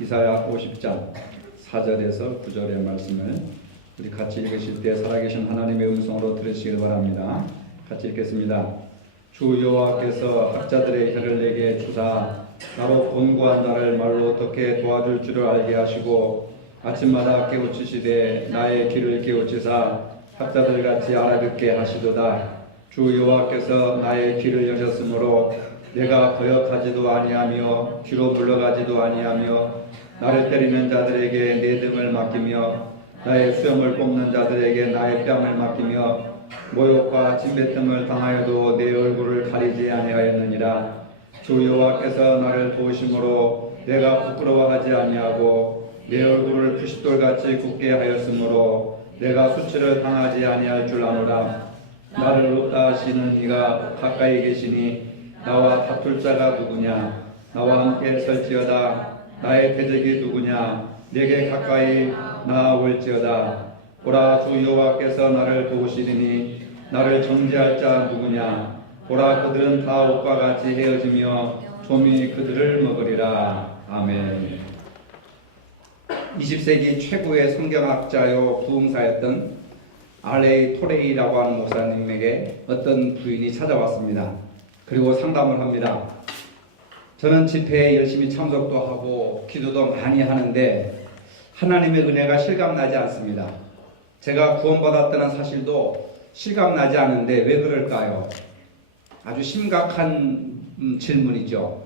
이사야 50장 4절에서 9절의 말씀을 우리 같이 읽으실 때 살아계신 하나님의 음성으로 들으시길 바랍니다. 같이 읽겠습니다. 주 여호와께서 학자들의 혀를 내게 주사 나로 권고한 나를 말로 어떻게 도와줄 줄을 알게 하시고 아침마다 깨우치시되 나의 귀를 깨우치사 학자들 같이 알아듣게 하시도다. 주 여호와께서 나의 귀를 여셨으므로 내가 거역하지도 아니하며 뒤로 물러가지도 아니하며 나를 때리는 자들에게 내 등을 맡기며 나의 수염을 뽑는 자들에게 나의 뺨을 맡기며 모욕과 침뱉음을 당하여도 내 얼굴을 가리지 아니하였느니라. 주 여호와께서 나를 도우심으로 내가 부끄러워하지 아니하고 내 얼굴을 부싯돌같이 굳게 하였으므로 내가 수치를 당하지 아니할 줄 아노라. 나를 의롭다 하시는 이가 가까이 계시니 나와 다툴 자가 누구냐? 나와 함께 설지어다. 나의 대적이 누구냐? 내게 가까이 나아올지어다. 보라, 주 여호와께서 나를 도우시리니 나를 정죄할 자 누구냐? 보라, 그들은 다 옷과 같이 헤어지며 좀이 그들을 먹으리라. 아멘. 20세기 최고의 성경학자요 부흥사였던 R.A. 토레이라고 하는 목사님에게 어떤 부인이 찾아왔습니다. 그리고 상담을 합니다. 저는 집회에 열심히 참석도 하고 기도도 많이 하는데 하나님의 은혜가 실감나지 않습니다. 제가 구원받았다는 사실도 실감나지 않는데 왜 그럴까요? 아주 심각한 질문이죠.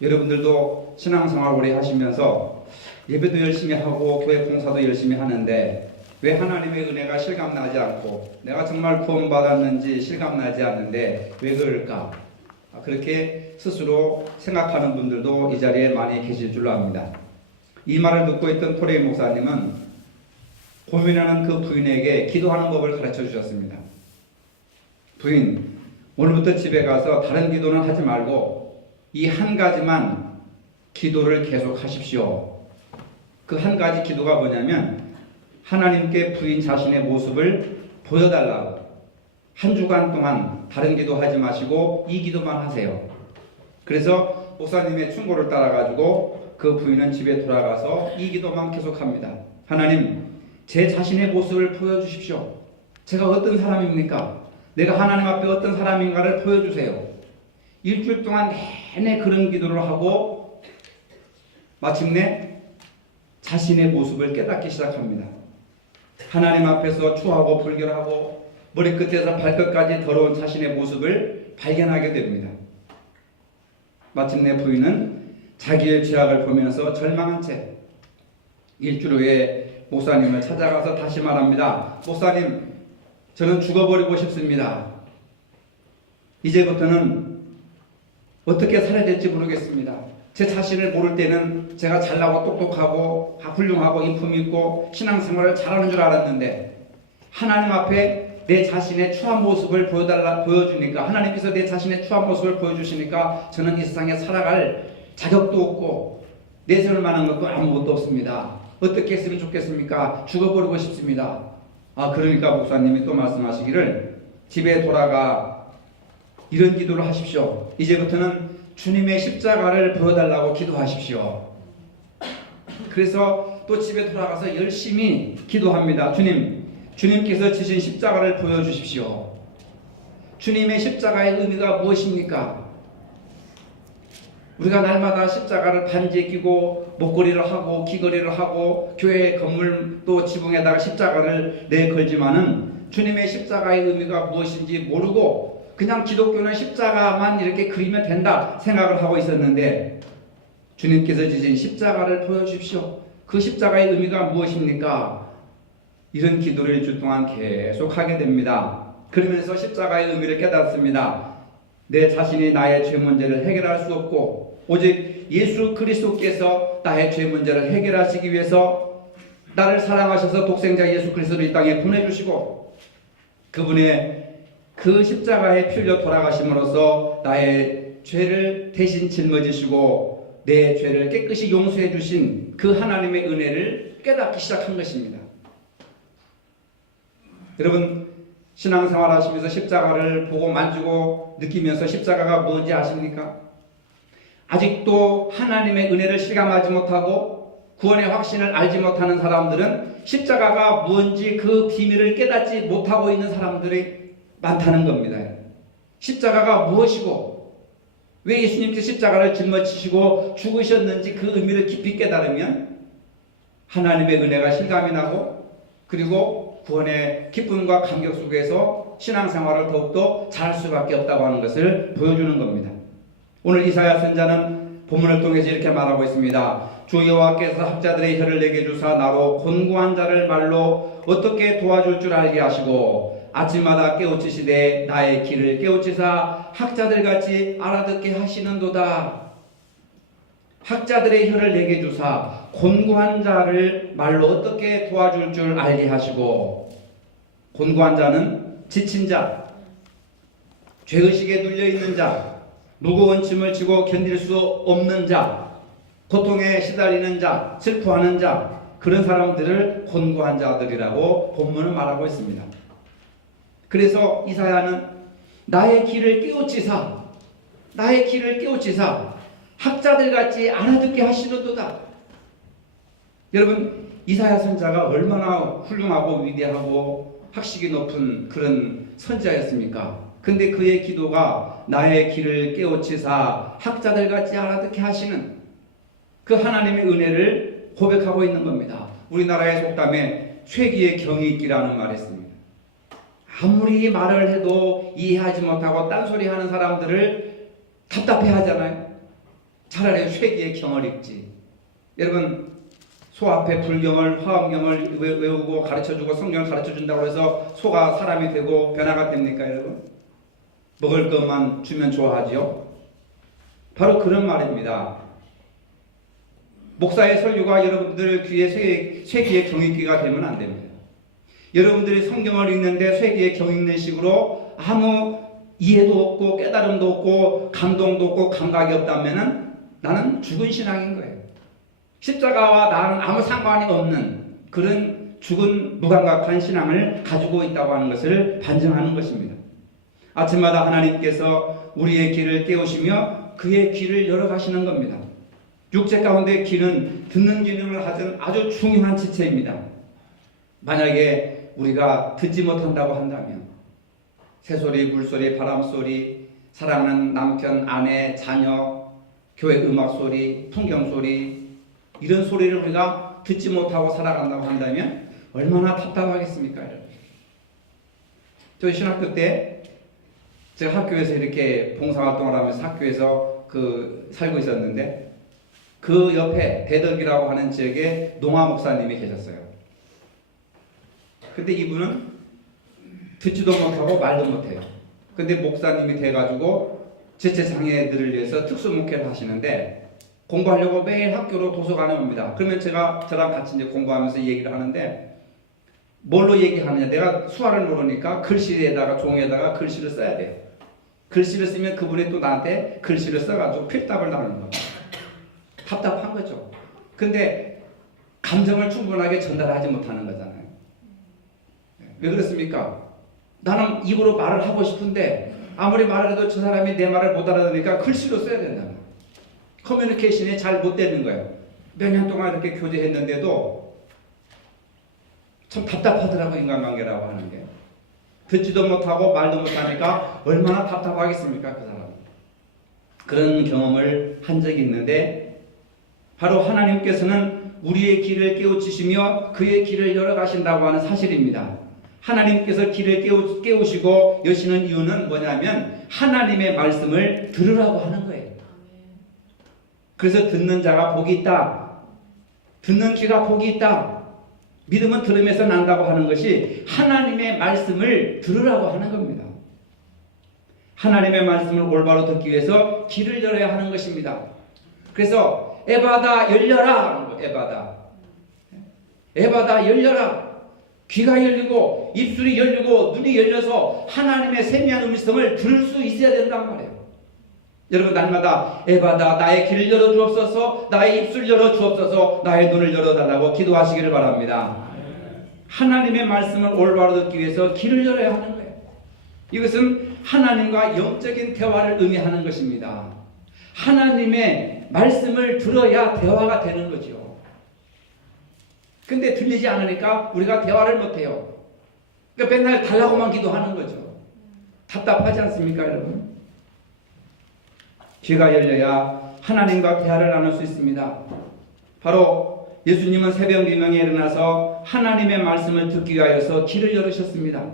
여러분들도 신앙생활 오래 하시면서 예배도 열심히 하고 교회 봉사도 열심히 하는데 왜 하나님의 은혜가 실감나지 않고 내가 정말 구원받았는지 실감나지 않는데 왜 그럴까? 그렇게 스스로 생각하는 분들도 이 자리에 많이 계실 줄로 압니다. 이 말을 듣고 있던 토레이 목사님은 고민하는 그 부인에게 기도하는 법을 가르쳐 주셨습니다. 부인, 오늘부터 집에 가서 다른 기도는 하지 말고 이 한 가지만 기도를 계속 하십시오. 그 한 가지 기도가 뭐냐면 하나님께 부인 자신의 모습을 보여달라고. 한 주간 동안 다른 기도 하지 마시고 이 기도만 하세요. 그래서 목사님의 충고를 따라가지고 그 부인은 집에 돌아가서 이 기도만 계속합니다. 하나님, 제 자신의 모습을 보여주십시오. 제가 어떤 사람입니까? 내가 하나님 앞에 어떤 사람인가를 보여주세요. 일주일 동안 내내 그런 기도를 하고 마침내 자신의 모습을 깨닫기 시작합니다. 하나님 앞에서 추하고 불결하고 머리끝에서 발끝까지 더러운 자신의 모습을 발견하게 됩니다. 마침내 부인은 자기의 죄악을 보면서 절망한 채 일주일 후에 목사님을 찾아가서 다시 말합니다. 목사님, 저는 죽어버리고 싶습니다. 이제부터는 어떻게 살아야 될지 모르겠습니다. 제 자신을 모를 때는 제가 잘나고 똑똑하고 훌륭하고 인품 있고 신앙생활을 잘하는 줄 알았는데 하나님 앞에 내 자신의 추한 모습을 보여주니까 하나님께서 내 자신의 추한 모습을 보여주시니까 저는 이 세상에 살아갈 자격도 없고 내세울 만한 것도 아무것도 없습니다. 어떻게 했으면 좋겠습니까? 죽어버리고 싶습니다. 그러니까 목사님이 또 말씀하시기를 집에 돌아가 이런 기도를 하십시오. 이제부터는 주님의 십자가를 보여달라고 기도하십시오. 그래서 또 집에 돌아가서 열심히 기도합니다. 주님께서 지신 십자가를 보여주십시오. 주님의 십자가의 의미가 무엇입니까? 우리가 날마다 십자가를 반지에 끼고 목걸이를 하고 귀걸이를 하고 교회 건물 또 지붕에다가 십자가를 내걸지만은 주님의 십자가의 의미가 무엇인지 모르고 그냥 기독교는 십자가만 이렇게 그리면 된다 생각을 하고 있었는데 주님께서 지신 십자가를 보여주십시오. 그 십자가의 의미가 무엇입니까? 이런 기도를 일주일 동안 계속 하게 됩니다. 그러면서 십자가의 의미를 깨닫습니다. 내 자신이 나의 죄 문제를 해결할 수 없고 오직 예수 그리스도께서 나의 죄 문제를 해결하시기 위해서 나를 사랑하셔서 독생자 예수 그리스도를 이 땅에 보내주시고 그분의 그 십자가에 피 흘려 돌아가심으로써 나의 죄를 대신 짊어지시고 내 죄를 깨끗이 용서해 주신 그 하나님의 은혜를 깨닫기 시작한 것입니다. 여러분, 신앙생활 하시면서 십자가를 보고 만지고 느끼면서 십자가가 뭔지 아십니까? 아직도 하나님의 은혜를 실감하지 못하고 구원의 확신을 알지 못하는 사람들은 십자가가 무엇인지 그 비밀을 깨닫지 못하고 있는 사람들이 많다는 겁니다. 십자가가 무엇이고 왜 예수님께서 십자가를 짊어지시고 죽으셨는지 그 의미를 깊이 깨달으면 하나님의 은혜가 실감이 나고 그리고 구원의 기쁨과 감격 속에서 신앙생활을 더욱더 잘할 수밖에 없다고 하는 것을 보여주는 겁니다. 오늘 이사야 선자는 본문을 통해서 이렇게 말하고 있습니다. 주 여호와께서 학자들의 혀를 내게 주사 나로 곤고한 자를 말로 어떻게 도와줄 줄 알게 하시고 아침마다 깨우치시되 나의 길을 깨우치사 학자들같이 알아듣게 하시는도다. 학자들의 혀를 내게 주사 곤고한 자를 말로 어떻게 도와줄 줄 알게 하시고, 곤고한 자는 지친 자, 죄의식에 눌려있는 자, 무거운 짐을 지고 견딜 수 없는 자, 고통에 시달리는 자, 슬퍼하는 자, 그런 사람들을 곤고한 자들이라고 본문은 말하고 있습니다. 그래서 이사야는 나의 길을 깨우치사, 나의 길을 깨우치사 학자들같이 알아듣게 하시는도다. 여러분, 이사야 선자가 얼마나 훌륭하고 위대하고 학식이 높은 그런 선지자였습니까? 근데 그의 기도가 나의 길을 깨우치사 학자들같이 알아듣게 하시는 그 하나님의 은혜를 고백하고 있는 겁니다. 우리나라의 속담에 쇠기의 경이 있기라는 말이 있습니다. 아무리 말을 해도 이해하지 못하고 딴소리 하는 사람들을 답답해 하잖아요. 차라리 쇠기의 경을 읽지. 여러분, 소 앞에 불경을, 화엄경을 외우고 가르쳐주고 성경을 가르쳐준다고 해서 소가 사람이 되고 변화가 됩니까, 여러분? 먹을 것만 주면 좋아하지요? 바로 그런 말입니다. 목사의 설교가 여러분들 귀에 쇠기의 경읽기가 되면 안 됩니다. 여러분들이 성경을 읽는데 쇠기의 경 읽는 식으로 아무 이해도 없고 깨달음도 없고 감동도 없고 감각이 없다면 나는 죽은 신앙인 거예요. 십자가와 나는 아무 상관이 없는 그런 죽은 무감각한 신앙을 가지고 있다고 하는 것을 반증하는 것입니다. 아침마다 하나님께서 우리의 길을 깨우시며 그의 길을 열어가시는 겁니다. 육체 가운데 귀는 듣는 기능을 하던 아주 중요한 지체입니다. 만약에 우리가 듣지 못한다고 한다면 새소리, 물소리, 바람소리, 사랑하는 남편, 아내, 자녀, 교회 음악소리, 풍경소리 이런 소리를 우리가 듣지 못하고 살아간다고 한다면 얼마나 답답하겠습니까? 여러분? 저희 신학교 때 제가 학교에서 이렇게 봉사활동을 하면서 학교에서 살고 있었는데 그 옆에 대덕이라고 하는 지역에 농아 목사님이 계셨어요. 근데 이분은 듣지도 못하고 말도 못해요. 근데 목사님이 돼가지고 지체장애들을 위해서 특수목회를 하시는데 공부하려고 매일 학교로 도서관에 옵니다. 그러면 제가 저랑 같이 이제 공부하면서 얘기를 하는데 뭘로 얘기하느냐? 내가 수화를 모르니까 글씨에다가 종이에다가 글씨를 써야 돼요. 글씨를 쓰면 그분이 또 나한테 글씨를 써가지고 필답을 나누는 거예요. 답답한 거죠. 근데 감정을 충분하게 전달하지 못하는 거잖아요. 왜 그렇습니까? 나는 입으로 말을 하고 싶은데 아무리 말을 해도 저 사람이 내 말을 못 알아들으니까 글씨로 써야 된다. 커뮤니케이션이 잘 못 되는 거예요. 몇 년 동안 이렇게 교제했는데도 참 답답하더라고, 인간관계라고 하는 게. 듣지도 못하고 말도 못하니까 얼마나 답답하겠습니까, 그 사람. 그런 경험을 한 적이 있는데 바로 하나님께서는 우리의 길을 깨우치시며 그의 길을 열어가신다고 하는 사실입니다. 하나님께서 길을 깨우시고 여시는 이유는 뭐냐면 하나님의 말씀을 들으라고 하는 거예요. 그래서 듣는 자가 복이 있다. 듣는 귀가 복이 있다. 믿음은 들음에서 난다고 하는 것이 하나님의 말씀을 들으라고 하는 겁니다. 하나님의 말씀을 올바로 듣기 위해서 길을 열어야 하는 것입니다. 그래서 에바다 열려라 하는 거예요. 에바다 열려라. 귀가 열리고 입술이 열리고 눈이 열려서 하나님의 세미한 음성을 들을 수 있어야 된단 말이에요. 여러분, 날마다 에바다 나의 길을 열어주옵소서, 나의 입술 열어주옵소서, 나의 눈을 열어달라고 기도하시기를 바랍니다. 하나님의 말씀을 올바로 듣기 위해서 길을 열어야 하는 거예요. 이것은 하나님과 영적인 대화를 의미하는 것입니다. 하나님의 말씀을 들어야 대화가 되는 거죠. 근데 들리지 않으니까 우리가 대화를 못해요. 그러니까 맨날 달라고만 기도하는 거죠. 답답하지 않습니까, 여러분? 귀가 열려야 하나님과 대화를 나눌 수 있습니다. 바로 예수님은 새벽 미명에 일어나서 하나님의 말씀을 듣기 위하여서 길을 열으셨습니다.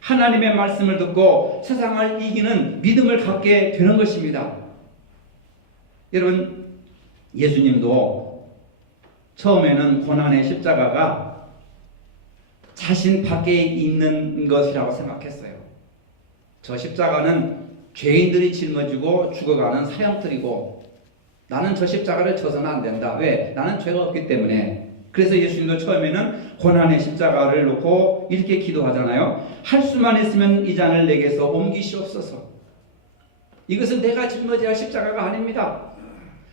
하나님의 말씀을 듣고 세상을 이기는 믿음을 갖게 되는 것입니다. 여러분, 예수님도 처음에는 고난의 십자가가 자신 밖에 있는 것이라고 생각했어요. 저 십자가는 죄인들이 짊어지고 죽어가는 사형틀이고 나는 저 십자가를 져서는 안 된다. 왜? 나는 죄가 없기 때문에. 그래서 예수님도 처음에는 고난의 십자가를 놓고 이렇게 기도하잖아요. 할 수만 있으면 이 잔을 내게서 옮기시옵소서. 이것은 내가 짊어져야 할 십자가가 아닙니다.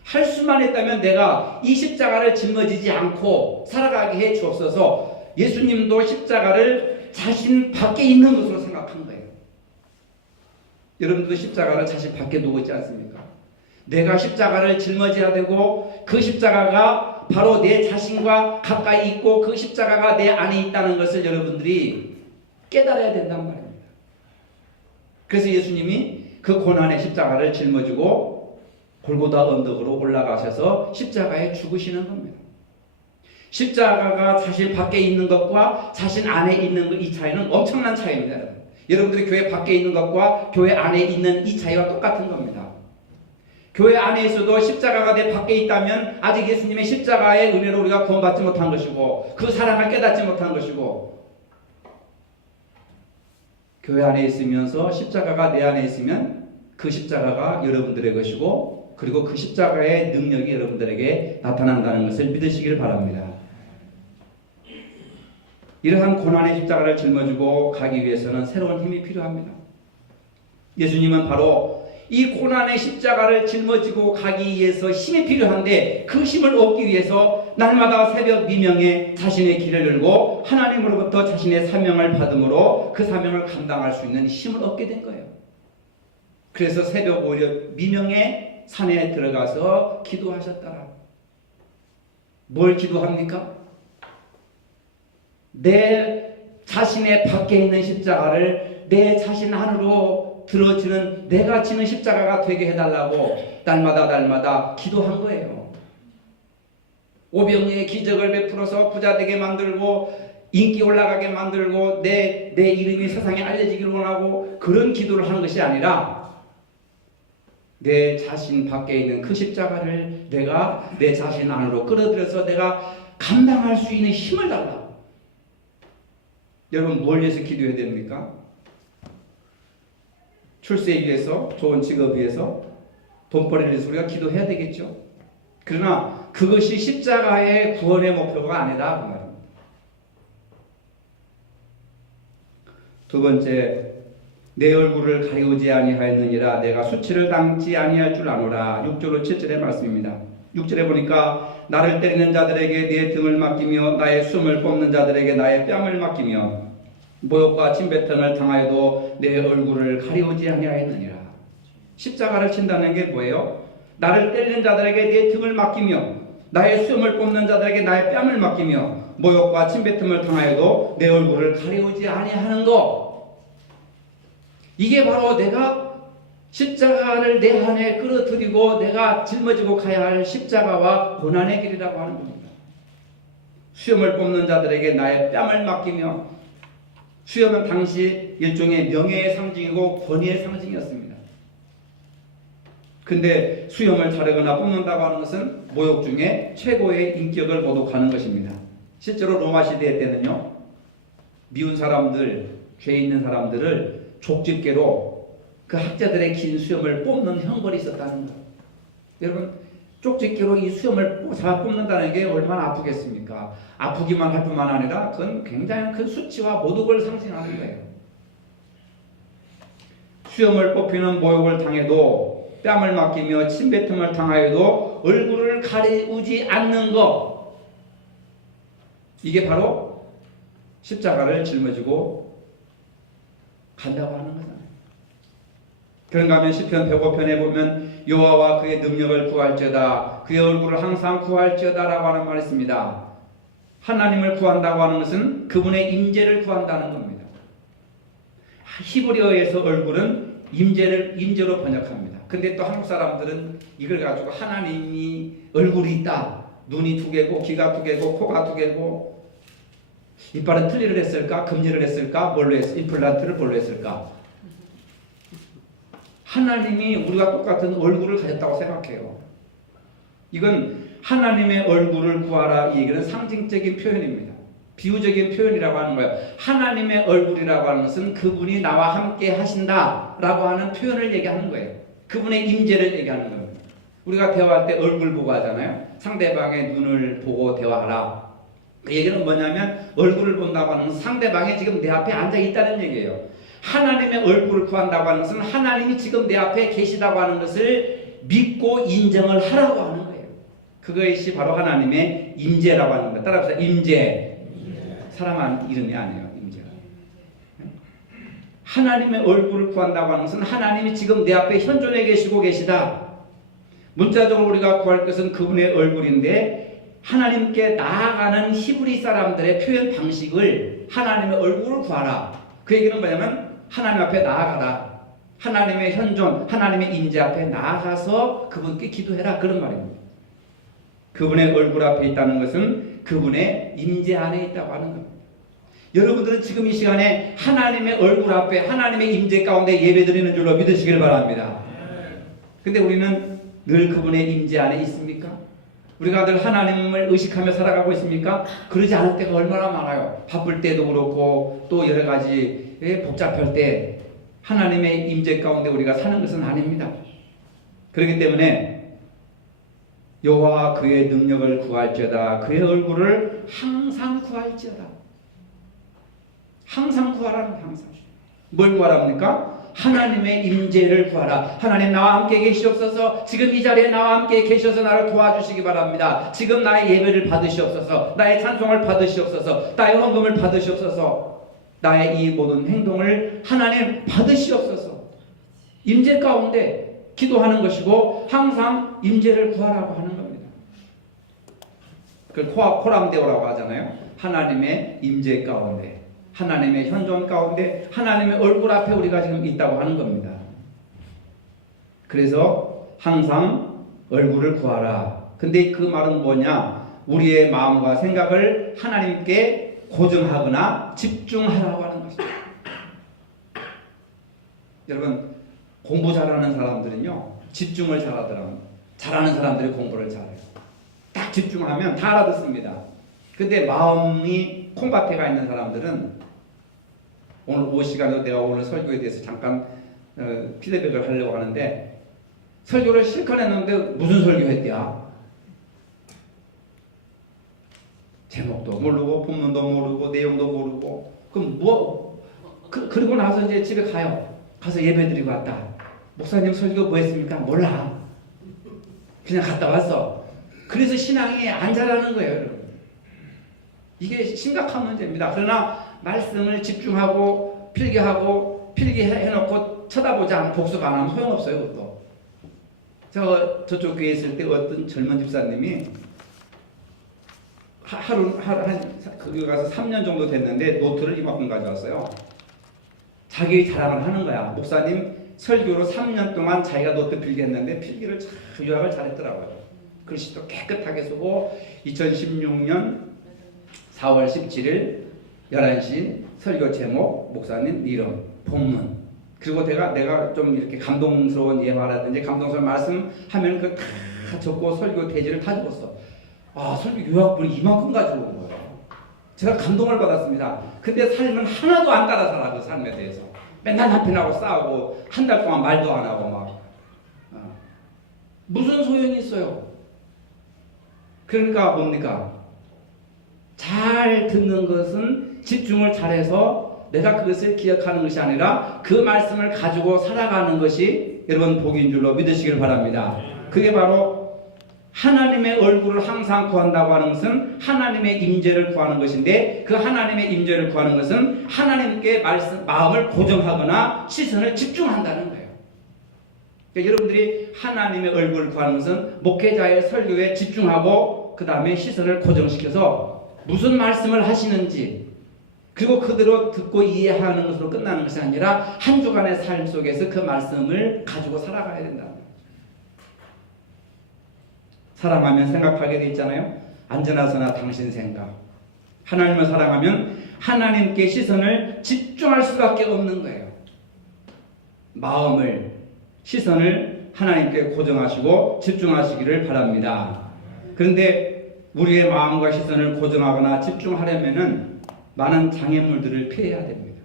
할 수만 있다면 내가 이 십자가를 짊어지지 않고 살아가게 해 주옵소서. 예수님도 십자가를 자신 밖에 있는 것으로 생각한 거예요. 여러분도 십자가를 자신 밖에 두고 있지 않습니까? 내가 십자가를 짊어져야 되고 그 십자가가 바로 내 자신과 가까이 있고 그 십자가가 내 안에 있다는 것을 여러분들이 깨달아야 된단 말입니다. 그래서 예수님이 그 고난의 십자가를 짊어지고 골고다 언덕으로 올라가셔서 십자가에 죽으시는 겁니다. 십자가가 자신 밖에 있는 것과 자신 안에 있는 것, 이 차이는 엄청난 차이입니다. 여러분들이 교회 밖에 있는 것과 교회 안에 있는 이 차이와 똑같은 겁니다. 교회 안에 있어도 십자가가 내 밖에 있다면 아직 예수님의 십자가의 은혜로 우리가 구원받지 못한 것이고 그 사랑을 깨닫지 못한 것이고, 교회 안에 있으면서 십자가가 내 안에 있으면 그 십자가가 여러분들의 것이고 그리고 그 십자가의 능력이 여러분들에게 나타난다는 것을 믿으시길 바랍니다. 이러한 고난의 십자가를 짊어지고 가기 위해서는 새로운 힘이 필요합니다. 예수님은 바로 이 고난의 십자가를 짊어지고 가기 위해서 힘이 필요한데 그 힘을 얻기 위해서 날마다 새벽 미명에 자신의 길을 열고 하나님으로부터 자신의 사명을 받음으로 그 사명을 감당할 수 있는 힘을 얻게 된 거예요. 그래서 새벽 오려 미명에 산에 들어가서 기도하셨더라. 뭘 기도합니까? 내 자신의 밖에 있는 십자가를 내 자신 안으로 들어지는 내가 지는 십자가가 되게 해달라고 날마다 기도한 거예요. 오병이의 기적을 베풀어서 부자 되게 만들고 인기 올라가게 만들고 내 이름이 세상에 알려지기를 원하고 그런 기도를 하는 것이 아니라 내 자신 밖에 있는 그 십자가를 내가 내 자신 안으로 끌어들여서 내가 감당할 수 있는 힘을 달라. 여러분, 뭘 위해서 기도해야 됩니까? 출세에 위해서, 좋은 직업 위해서, 돈벌이를 위해서 우리가 기도해야 되겠죠. 그러나 그것이 십자가의 구원의 목표가 아니다 그 말입니다. 두 번째, 내 얼굴을 가리우지 아니하였느니라 내가 수치를 당지 아니할 줄 아노라. 6절 7절의 말씀입니다. 6절에 보니까 나를 때리는 자들에게 내 등을 맡기며 나의 숨을 뽑는 자들에게 나의 뺨을 맡기며 모욕과 침뱉음을 당하여도 내 얼굴을 가리우지 아니하였느니라. 십자가를 친다는 게 뭐예요? 나를 때리는 자들에게 내 등을 맡기며 나의 숨을 뽑는 자들에게 나의 뺨을 맡기며 모욕과 침뱉음을 당하여도 내 얼굴을 가리우지 아니하는 것. 이게 바로 내가 십자가를 내 안에 끌어들이고 내가 짊어지고 가야 할 십자가와 고난의 길이라고 하는 겁니다. 수염을 뽑는 자들에게 나의 뺨을 맡기며, 수염은 당시 일종의 명예의 상징이고 권위의 상징이었습니다. 근데 수염을 자르거나 뽑는다고 하는 것은 모욕 중에 최고의 인격을 모독하는 것입니다. 실제로 로마 시대 때는요, 미운 사람들, 죄 있는 사람들을 족집게로 그 학자들의 긴 수염을 뽑는 형벌이 있었다는 거예요. 여러분, 쪽집게로 이 수염을 잡아 뽑는다는 게 얼마나 아프겠습니까? 아프기만 할 뿐만 아니라 그건 굉장히 큰 수치와 모독을 상징하는 거예요. 수염을 뽑히는 모욕을 당해도 뺨을 맡기며 침뱉음을 당하여도 얼굴을 가리우지 않는 것, 이게 바로 십자가를 짊어지고 간다고 하는 거잖아요. 그런가 하면 시편 105편에 보면 여호와와 그의 능력을 구할지어다 그의 얼굴을 항상 구할지어다 라고 하는 말이 있습니다. 하나님을 구한다고 하는 것은 그분의 임재를 구한다는 겁니다. 히브리어에서 얼굴은 임재로 번역합니다. 근데 또 한국 사람들은 이걸 가지고 하나님이 얼굴이 있다. 눈이 두 개고 귀가 두 개고 코가 두 개고 이빨은 틀니를 했을까? 금리를 했을까? 뭘로 했을까? 임플란트를 뭘로 했을까? 하나님이 우리가 똑같은 얼굴을 가졌다고 생각해요. 이건 하나님의 얼굴을 구하라 이 얘기는 상징적인 표현입니다. 비유적인 표현이라고 하는 거예요. 하나님의 얼굴이라고 하는 것은 그분이 나와 함께 하신다라고 하는 표현을 얘기하는 거예요. 그분의 임재를 얘기하는 겁니다. 우리가 대화할 때 얼굴 보고 하잖아요. 상대방의 눈을 보고 대화하라. 그 얘기는 뭐냐면 얼굴을 본다고 하는 것은 상대방이 지금 내 앞에 앉아 있다는 얘기예요. 하나님의 얼굴을 구한다고 하는 것은 하나님이 지금 내 앞에 계시다고 하는 것을 믿고 인정을 하라고 하는 거예요. 그것이 바로 하나님의 임재라고 하는 거예요. 따라합시다. 임재. 사람 이름이 아니에요. 임재가. 하나님의 얼굴을 구한다고 하는 것은 하나님이 지금 내 앞에 현존해 계시다. 문자적으로 우리가 구할 것은 그분의 얼굴인데 하나님께 나아가는 히브리 사람들의 표현 방식을 하나님의 얼굴을 구하라. 그 얘기는 뭐냐면 하나님 앞에 나아가라. 하나님의 현존, 하나님의 임재 앞에 나아가서 그분께 기도해라. 그런 말입니다. 그분의 얼굴 앞에 있다는 것은 그분의 임재 안에 있다고 하는 겁니다. 여러분들은 지금 이 시간에 하나님의 얼굴 앞에 하나님의 임재 가운데 예배드리는 줄로 믿으시길 바랍니다. 근데 우리는 늘 그분의 임재 안에 있습니까? 우리가 늘 하나님을 의식하며 살아가고 있습니까? 그러지 않을 때가 얼마나 많아요. 바쁠 때도 그렇고 또 여러 가지 복잡할 때 하나님의 임재 가운데 우리가 사는 것은 아닙니다. 그렇기 때문에 여호와 그의 능력을 구할지어다 그의 얼굴을 항상 구할지어다. 항상 구하라는 거예요. 항상. 뭘 구하랍니까? 하나님의 임재를 구하라. 하나님 나와 함께 계시옵소서. 지금 이 자리에 나와 함께 계셔서 나를 도와주시기 바랍니다. 지금 나의 예배를 받으시옵소서. 나의 찬송을 받으시옵소서. 나의 헌금을 받으시옵소서. 나의 이 모든 행동을 하나님 받으시옵소서. 임재 가운데 기도하는 것이고 항상 임재를 구하라고 하는 겁니다. 그걸 코람데오라고 하잖아요. 하나님의 임재 가운데, 하나님의 현존 가운데, 하나님의 얼굴 앞에 우리가 지금 있다고 하는 겁니다. 그래서 항상 얼굴을 구하라. 근데 그 말은 뭐냐? 우리의 마음과 생각을 하나님께 고정하거나 집중하라고 하는 것입니다. 여러분, 공부 잘하는 사람들은요, 집중을 잘하더라고요. 잘하는 사람들이 공부를 잘해요. 딱 집중하면 다 알아듣습니다. 근데 마음이 콩밭에 가 있는 사람들은 오늘 오후 시간에도 내가 오늘 설교에 대해서 잠깐 피드백을 하려고 하는데 설교를 실컷 했는데 무슨 설교 했대야? 제목도 모르고 본문도 모르고 내용도 모르고 그럼 그리고 나서 이제 집에 가요. 가서 예배드리고 왔다. 목사님 설교 뭐 했습니까? 몰라. 그냥 갔다 왔어. 그래서 신앙이 안 자라는 거예요, 여러분. 이게 심각한 문제입니다. 그러나 말씀을 집중하고 필기하고 필기해놓고 쳐다보지 않고 복습 안 하면 소용없어요, 그것도. 저쪽 교회에 있을 때 어떤 젊은 집사님이 거기 가서 3년 정도 됐는데 노트를 이만큼 가져왔어요. 자기 자랑을 하는 거야. 목사님 설교로 3년 동안 자기가 노트 필기했는데 필기를 요약을 잘했더라고요. 글씨도 깨끗하게 쓰고 2016년 4월 17일 11시 설교 제목 목사님 이름 본문 그리고 내가 좀 이렇게 감동스러운 예화라든지 감동스러운 말씀하면 그거 다 적고 설교 대지를 다 적었어. 아 설교 요약본이 이만큼 가지고 온 거예요. 제가 감동을 받았습니다. 근데 삶은 하나도 안 따라 살아. 그 삶에 대해서 맨날 남편하고 싸우고 한 달 동안 말도 안 하고 막 무슨 소용이 있어요. 그러니까 뭡니까? 잘 듣는 것은 집중을 잘해서 내가 그것을 기억하는 것이 아니라 그 말씀을 가지고 살아가는 것이 여러분 복인 줄로 믿으시길 바랍니다. 그게 바로 하나님의 얼굴을 항상 구한다고 하는 것은 하나님의 임재를 구하는 것인데 그 하나님의 임재를 구하는 것은 하나님께 마음을 고정하거나 시선을 집중한다는 거예요. 그러니까 여러분들이 하나님의 얼굴을 구하는 것은 목회자의 설교에 집중하고 그 다음에 시선을 고정시켜서 무슨 말씀을 하시는지 그리고 그대로 듣고 이해하는 것으로 끝나는 것이 아니라 한 주간의 삶 속에서 그 말씀을 가지고 살아가야 된다. 사랑하면 생각하게 돼 있잖아요. 안전하서나 당신 생각. 하나님을 사랑하면 하나님께 시선을 집중할 수밖에 없는 거예요. 마음을, 시선을 하나님께 고정하시고 집중하시기를 바랍니다. 그런데 우리의 마음과 시선을 고정하거나 집중하려면은 많은 장애물들을 피해야 됩니다.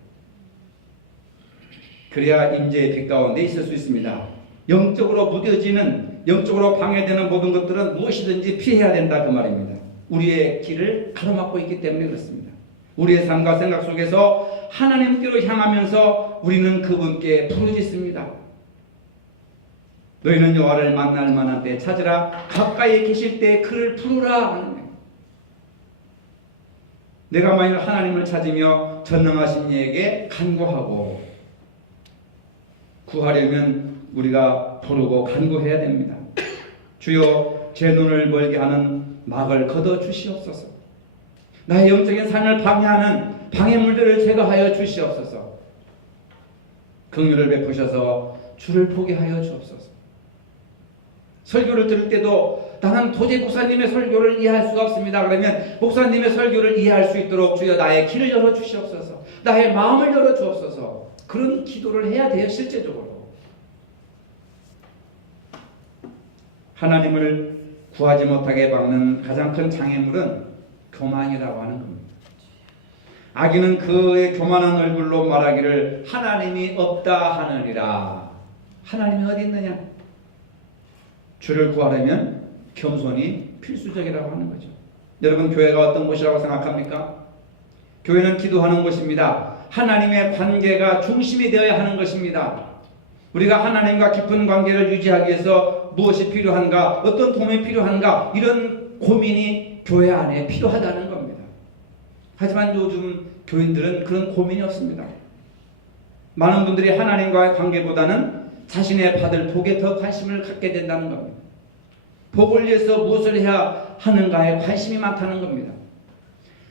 그래야 임재의 빛 가운데 있을 수 있습니다. 영적으로 무뎌지는, 영적으로 방해되는 모든 것들은 무엇이든지 피해야 된다 그 말입니다. 우리의 길을 가로막고 있기 때문에 그렇습니다. 우리의 삶과 생각 속에서 하나님께로 향하면서 우리는 그분께 부르짖습니다. 너희는 여호와를 만날 만한 때 찾으라, 가까이 계실 때 그를 부르라 하는 거예요. 내가 만일 하나님을 찾으며 전능하신 이에게 간구하고 구하려면 우리가 부르고 간구해야 됩니다. 주여 제 눈을 멀게 하는 막을 걷어 주시옵소서. 나의 영적인 삶을 방해하는 방해물들을 제거하여 주시옵소서. 긍휼을 베푸셔서 주를 보게 하여 주옵소서. 설교를 들을 때도 나는 도저히 목사님의 설교를 이해할 수가 없습니다. 그러면 목사님의 설교를 이해할 수 있도록 주여 나의 길을 열어 주시옵소서. 나의 마음을 열어 주옵소서. 그런 기도를 해야 돼요. 실제적으로. 하나님을 구하지 못하게 막는 가장 큰 장애물은 교만이라고 하는 겁니다. 악인은 그의 교만한 얼굴로 말하기를 하나님이 없다 하느니라. 하나님이 어디 있느냐? 주를 구하려면 겸손이 필수적이라고 하는 거죠. 여러분, 교회가 어떤 곳이라고 생각합니까? 교회는 기도하는 곳입니다. 하나님의 관계가 중심이 되어야 하는 것입니다. 우리가 하나님과 깊은 관계를 유지하기 위해서 무엇이 필요한가, 어떤 도움이 필요한가, 이런 고민이 교회 안에 필요하다는 겁니다. 하지만 요즘 교인들은 그런 고민이 없습니다. 많은 분들이 하나님과의 관계보다는 자신의 받을 복에 더 관심을 갖게 된다는 겁니다. 복을 위해서 무엇을 해야 하는가에 관심이 많다는 겁니다.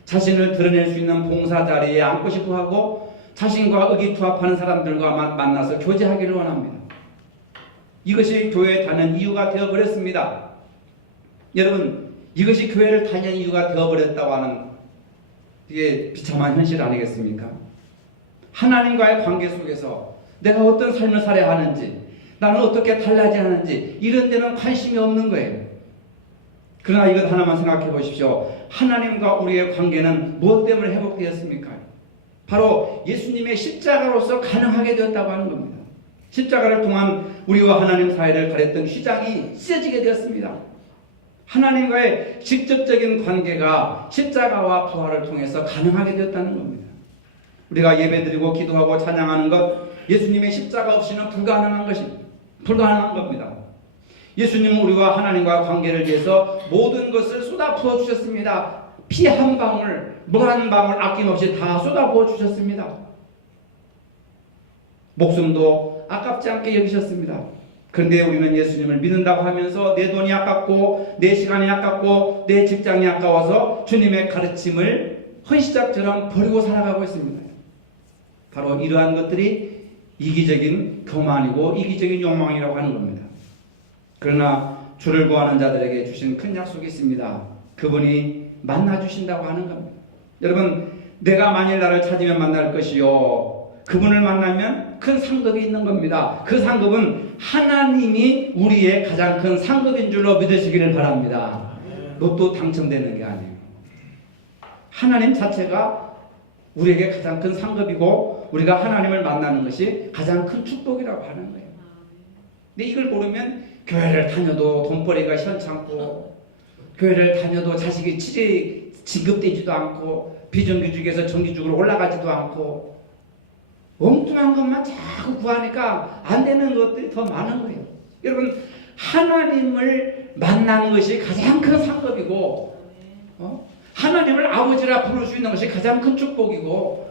자신을 드러낼 수 있는 봉사 자리에 앉고 싶어 하고 자신과 의기투합하는 사람들과 만나서 교제하기를 원합니다. 이것이 교회에 다니는 이유가 되어버렸습니다. 여러분, 이것이 교회를 다니는 이유가 되어버렸다고 하는 이게 비참한 현실 아니겠습니까? 하나님과의 관계 속에서 내가 어떤 삶을 살아야 하는지, 나는 어떻게 달라져야 하는지 이런 데는 관심이 없는 거예요. 그러나 이것 하나만 생각해 보십시오. 하나님과 우리의 관계는 무엇 때문에 회복되었습니까? 바로 예수님의 십자가로서 가능하게 되었다고 하는 겁니다. 십자가를 통한 우리와 하나님 사이를 가렸던 휘장이 찢어지게 되었습니다. 하나님과의 직접적인 관계가 십자가와 부활을 통해서 가능하게 되었다는 겁니다. 우리가 예배드리고 기도하고 찬양하는 것, 예수님의 십자가 없이는 불가능한 겁니다. 예수님은 우리와 하나님과 관계를 위해서 모든 것을 쏟아부어 주셨습니다. 피 한 방울, 물 한 방울 아낌없이 다 쏟아부어 주셨습니다. 목숨도 아깝지 않게 여기셨습니다. 그런데 우리는 예수님을 믿는다고 하면서 내 돈이 아깝고 내 시간이 아깝고 내 직장이 아까워서 주님의 가르침을 헌시작처럼 버리고 살아가고 있습니다. 바로 이러한 것들이 이기적인 교만이고 이기적인 욕망이라고 하는 겁니다. 그러나 주를 구하는 자들에게 주신 큰 약속이 있습니다. 그분이 만나주신다고 하는 겁니다. 여러분, 내가 만일 나를 찾으면 만날 것이요, 그분을 만나면 큰 상급이 있는 겁니다. 그 상급은 하나님이 우리의 가장 큰 상급인 줄로 믿으시기를 바랍니다. 로또 당첨되는 게 아니에요. 하나님 자체가 우리에게 가장 큰 상급이고 우리가 하나님을 만나는 것이 가장 큰 축복이라고 하는 거예요. 근데 이걸 모르면 교회를 다녀도 돈벌이가 시원찮고, 교회를 다녀도 자식이 취직이 진급되지도 않고, 비정규직에서 정규직으로 올라가지도 않고, 엉뚱한 것만 자꾸 구하니까 안 되는 것들이 더 많은 거예요. 여러분, 하나님을 만나는 것이 가장 큰 상급이고, 하나님을 아버지라 부를 수 있는 것이 가장 큰 축복이고,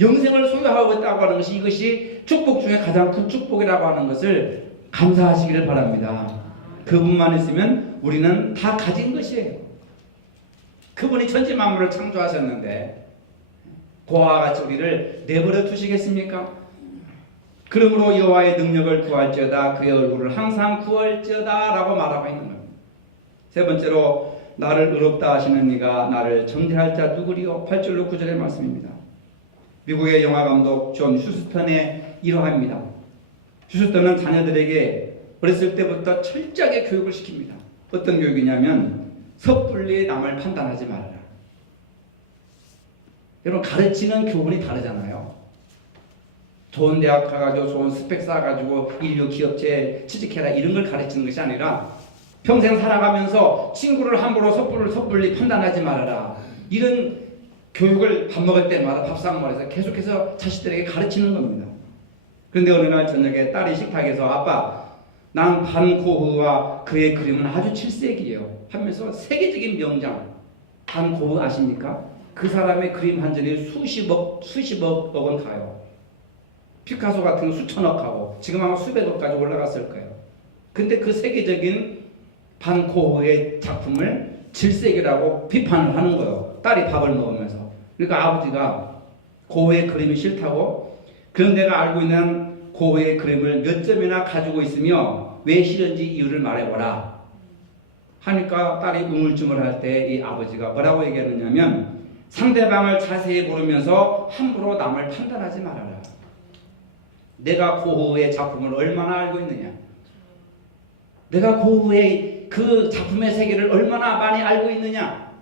영생을 소유하고 있다고 하는 것이, 이것이 축복 중에 가장 큰 축복이라고 하는 것을 감사하시기를 바랍니다. 그분만 있으면 우리는 다 가진 것이에요. 그분이 천지 만물을 창조하셨는데 고아와 같이 우리를 내버려 두시겠습니까? 그러므로 여호와의 능력을 구할지어다 그의 얼굴을 항상 구할지어다 라고 말하고 있는 겁니다. 세 번째로 나를 의롭다 하시는 이가 나를 정죄할 자 누구리요? 8절로 9절의 말씀입니다. 미국의 영화감독 존 휴스턴의 일화입니다. 휴스턴은 자녀들에게 어렸을 때부터 철저하게 교육을 시킵니다. 어떤 교육이냐면 섣불리 남을 판단하지 말아라. 여러분 가르치는 교훈이 다르잖아요. 좋은 대학 가가지고 좋은 스펙 쌓아가지고 인류 기업체에 취직해라 이런 걸 가르치는 것이 아니라 평생 살아가면서 친구를 함부로 섣불리 판단하지 말아라. 이런 교육을 밥 먹을 때마다 밥상머리에서 계속해서 자식들에게 가르치는 겁니다. 그런데 어느 날 저녁에 딸이 식탁에서 아빠 난 반 고흐와 그의 그림은 아주 칠색이에요 하면서 세계적인 명장 반 고흐 아십니까? 그 사람의 그림 한 점이 수십억 원 가요. 피카소 같은 거 수천억하고 지금 아마 수백억까지 올라갔을 거예요. 근데 그 세계적인 반 고흐의 작품을 질색이라고 비판을 하는 거예요. 딸이 밥을 먹으면서. 그러니까 아버지가 고흐의 그림이 싫다고 그런 내가 알고 있는 고흐의 그림을 몇 점이나 가지고 있으며 왜 싫은지 이유를 말해보라 하니까 딸이 우물쭈물할 때 이 아버지가 뭐라고 얘기하느냐면 상대방을 자세히 모르면서 함부로 남을 판단하지 말아라. 내가 고흐의 작품을 얼마나 알고 있느냐, 내가 고흐의 그 작품의 세계를 얼마나 많이 알고 있느냐,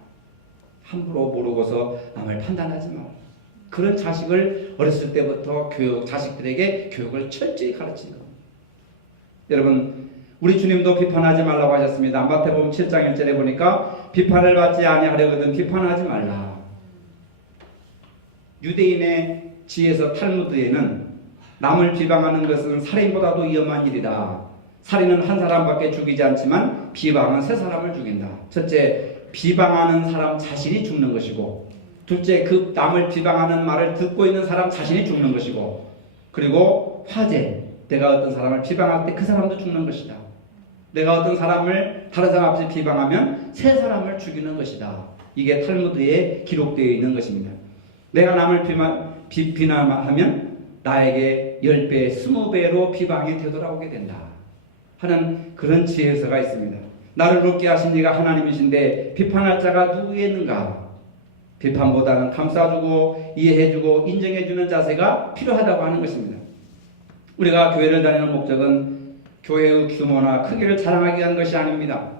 함부로 모르고서 남을 판단하지 마라. 그런 자식을 어렸을 때부터 자식들에게 교육을 철저히 가르치는 겁니다. 여러분 우리 주님도 비판하지 말라고 하셨습니다. 마태복음 7장 1절에 보니까 비판을 받지 아니하려거든 비판하지 말라. 유대인의 지에서 탈무드에는 남을 비방하는 것은 살인보다도 위험한 일이다. 살인은 한 사람밖에 죽이지 않지만 비방은 세 사람을 죽인다. 첫째, 비방하는 사람 자신이 죽는 것이고, 둘째, 그 남을 비방하는 말을 듣고 있는 사람 자신이 죽는 것이고, 그리고 화재, 내가 어떤 사람을 비방할 때 그 사람도 죽는 것이다. 내가 어떤 사람을 다른 사람 앞에서 비방하면 세 사람을 죽이는 것이다. 이게 탈무드에 기록되어 있는 것입니다. 내가 남을 비난하면 나에게 10배, 20배로 비방이 되돌아오게 된다 하는 그런 지혜서가 있습니다. 나를 높게 하신 이가 하나님이신데 비판할 자가 누구겠는가? 비판보다는 감싸주고 이해해주고 인정해주는 자세가 필요하다고 하는 것입니다. 우리가 교회를 다니는 목적은 교회의 규모나 크기를 자랑하기 위한 것이 아닙니다.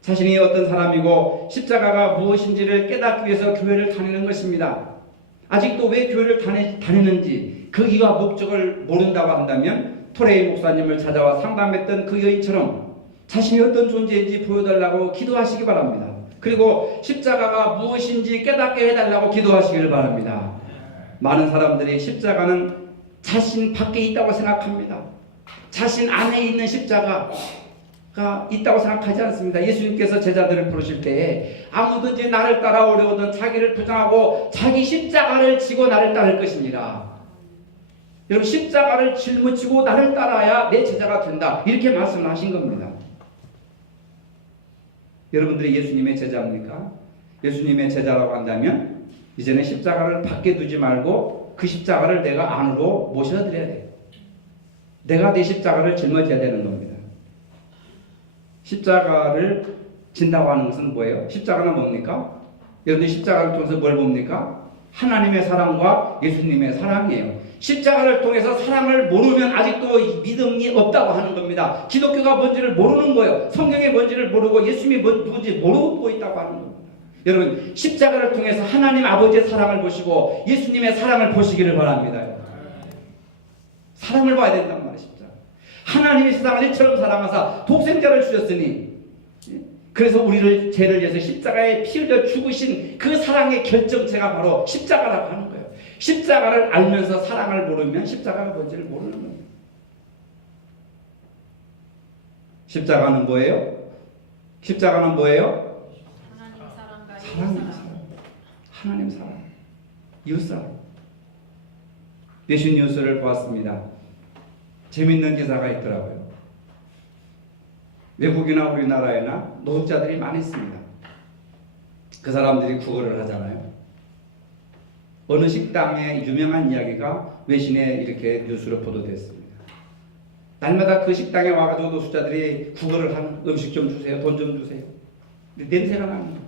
자신이 어떤 사람이고 십자가가 무엇인지를 깨닫기 위해서 교회를 다니는 것입니다. 아직도 왜 교회를 다니는지 그 이유와 목적을 모른다고 한다면 토레이 목사님을 찾아와 상담했던 그 여인처럼 자신이 어떤 존재인지 보여달라고 기도하시기 바랍니다. 그리고 십자가가 무엇인지 깨닫게 해달라고 기도하시기를 바랍니다. 많은 사람들이 십자가는 자신 밖에 있다고 생각합니다. 자신 안에 있는 십자가가 있다고 생각하지 않습니다. 예수님께서 제자들을 부르실 때에 아무든지 나를 따라오려거든 자기를 부정하고 자기 십자가를 지고 나를 따를 것이니라. 여러분 십자가를 짊어지고 나를 따라야 내 제자가 된다. 이렇게 말씀을 하신 겁니다. 여러분들이 예수님의 제자입니까? 예수님의 제자라고 한다면 이제는 십자가를 밖에 두지 말고 그 십자가를 내가 안으로 모셔드려야 돼요. 내가 내 십자가를 짊어져야 되는 겁니다. 십자가를 진다고 하는 것은 뭐예요? 십자가는 뭡니까? 여러분이 십자가를 통해서 뭘 봅니까? 하나님의 사랑과 예수님의 사랑이에요. 십자가를 통해서 사랑을 모르면 아직도 믿음이 없다고 하는 겁니다. 기독교가 뭔지를 모르는 거예요. 성경이 뭔지를 모르고 예수님이 누군지 모르고 있다고 하는 겁니다. 여러분 십자가를 통해서 하나님 아버지의 사랑을 보시고 예수님의 사랑을 보시기를 바랍니다. 사랑을 봐야 된단 말이죠. 하나님이 세상을 이처럼 사랑하사 독생자를 주셨으니, 그래서 우리를 죄를 위해서 십자가에 피 흘려 죽으신 그 사랑의 결정체가 바로 십자가라고 하는 거예요. 십자가를 알면서 사랑을 모르면 십자가가 뭔지를 모르는 거예요. 십자가는 뭐예요? 십자가는 뭐예요? 하나님 사랑. 하나님 사랑. 이웃사랑. 예수 뉴스를 보았습니다. 재밌는 기사가 있더라고요. 외국이나 우리나라에나 노숙자들이 많이 있습니다. 그 사람들이 구걸을 하잖아요. 어느 식당의 유명한 이야기가 외신에 이렇게 뉴스로 보도됐습니다. 날마다 그 식당에 와가지고 노숙자들이 구걸을 하는, 음식 좀 주세요, 돈 좀 주세요. 근데 냄새가 납니다.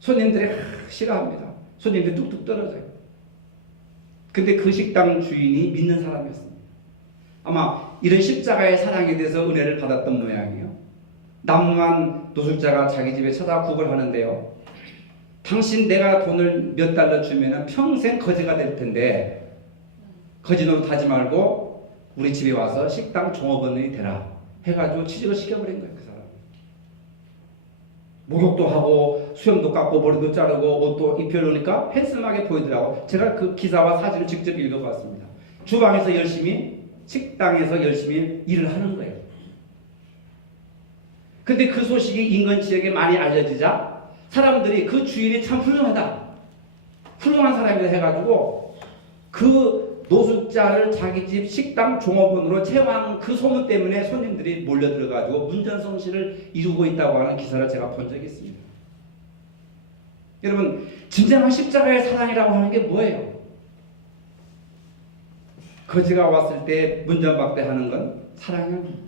손님들이 싫어합니다. 손님들이 뚝뚝 떨어져요. 근데 그 식당 주인이 믿는 사람이었습니다. 아마 이런 십자가의 사랑에 대해서 은혜를 받았던 모양이에요. 남루한 노숙자가 자기 집에 찾아 구걸하는데요. 당신 내가 돈을 몇 달러 주면 평생 거지가 될 텐데 거지 노릇 하지 말고 우리 집에 와서 식당 종업원이 되라 해가지고 취직을 시켜버린 거예요. 그 사람. 목욕도 하고 수염도 깎고 머리도 자르고 옷도 입혀놓으니까 핸섬하게 보이더라고. 제가 그 기사와 사진을 직접 읽어봤습니다. 주방에서 열심히, 식당에서 열심히 일을 하는 거예요. 근데 그 소식이 인근 지역에 많이 알려지자 사람들이 그 주인이 참 훌륭하다, 훌륭한 사람이다 해가지고 그 노숙자를 자기 집 식당 종업원으로 채용한 그 소문 때문에 손님들이 몰려들어가지고 문전성시를 이루고 있다고 하는 기사를 제가 본 적이 있습니다. 여러분, 진정한 십자가의 사랑이라고 하는 게 뭐예요? 거지가 왔을 때 문전박대하는 건 사랑이 아닙니다.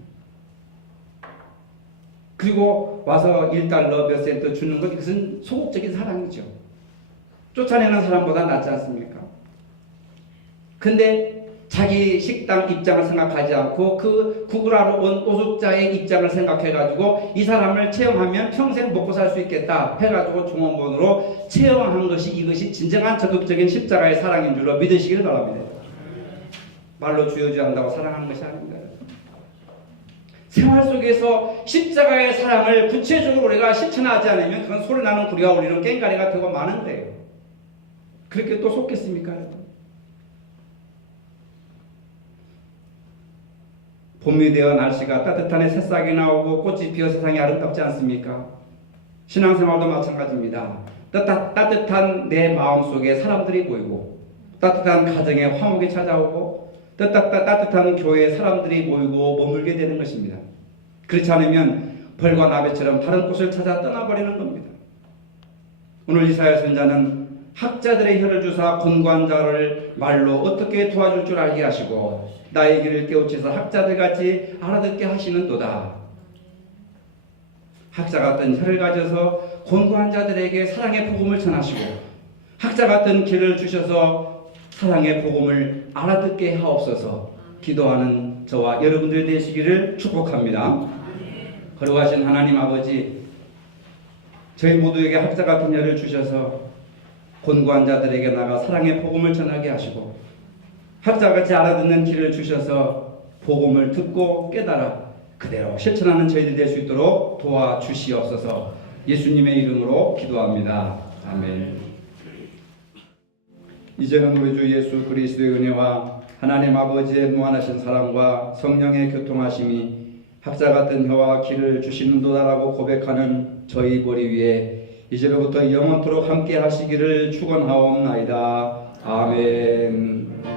그리고 와서 1달러 몇 센트 주는 것, 이것은 소극적인 사랑이죠. 쫓아내는 사람보다 낫지 않습니까? 근데 자기 식당 입장을 생각하지 않고 그 구걸하러 온 노숙자의 입장을 생각해가지고 이 사람을 채용하면 평생 먹고 살 수 있겠다 해가지고 종업원으로 채용한 것이, 이것이 진정한 적극적인 십자가의 사랑인 줄로 믿으시길 바랍니다. 말로 주여주한다고 사랑하는 것이 아닙니다. 생활 속에서 십자가의 사랑을 구체적으로 우리가 실천하지 않으면 그건 소리 나는 구리가 울리는 깽가리가 되고 마는 거예요. 그렇게 또 속겠습니까? 봄이 되어 날씨가 따뜻한 새싹이 나오고 꽃이 피어 세상이 아름답지 않습니까? 신앙생활도 마찬가지입니다. 따뜻한 내 마음속에 사람들이 보이고 따뜻한 가정에 화목이 찾아오고 따뜻한 교회에 사람들이 모이고 머물게 되는 것입니다. 그렇지 않으면 벌과 나비처럼 다른 곳을 찾아 떠나버리는 겁니다. 오늘 이사야 선자는 학자들의 혀를 주사 곤고한 자를 말로 어떻게 도와줄 줄 알게 하시고 나의 귀를 깨우치서 학자들같이 알아듣게 하시는도다. 학자 같은 혀를 가져서 곤고한 자들에게 사랑의 복음을 전하시고 학자 같은 귀를 주셔서 사랑의 복음을 알아듣게 하옵소서. 기도하는 저와 여러분들 되시기를 축복합니다. 거룩하신 하나님 아버지, 저희 모두에게 학자 같은 혀를 주셔서 곤고한 자들에게 나가 사랑의 복음을 전하게 하시고 학자같이 알아듣는 귀를 주셔서 복음을 듣고 깨달아 그대로 실천하는 저희들 될 수 있도록 도와주시옵소서. 예수님의 이름으로 기도합니다. 아멘. 이제는 우리 주 예수 그리스도의 은혜와 하나님 아버지의 무한하신 사랑과 성령의 교통하심이 학자 같은 혀와 귀를 주시는도다라고 고백하는 저희 머리 위에 이제로부터 영원토록 함께 하시기를 축원하옵나이다. 아멘.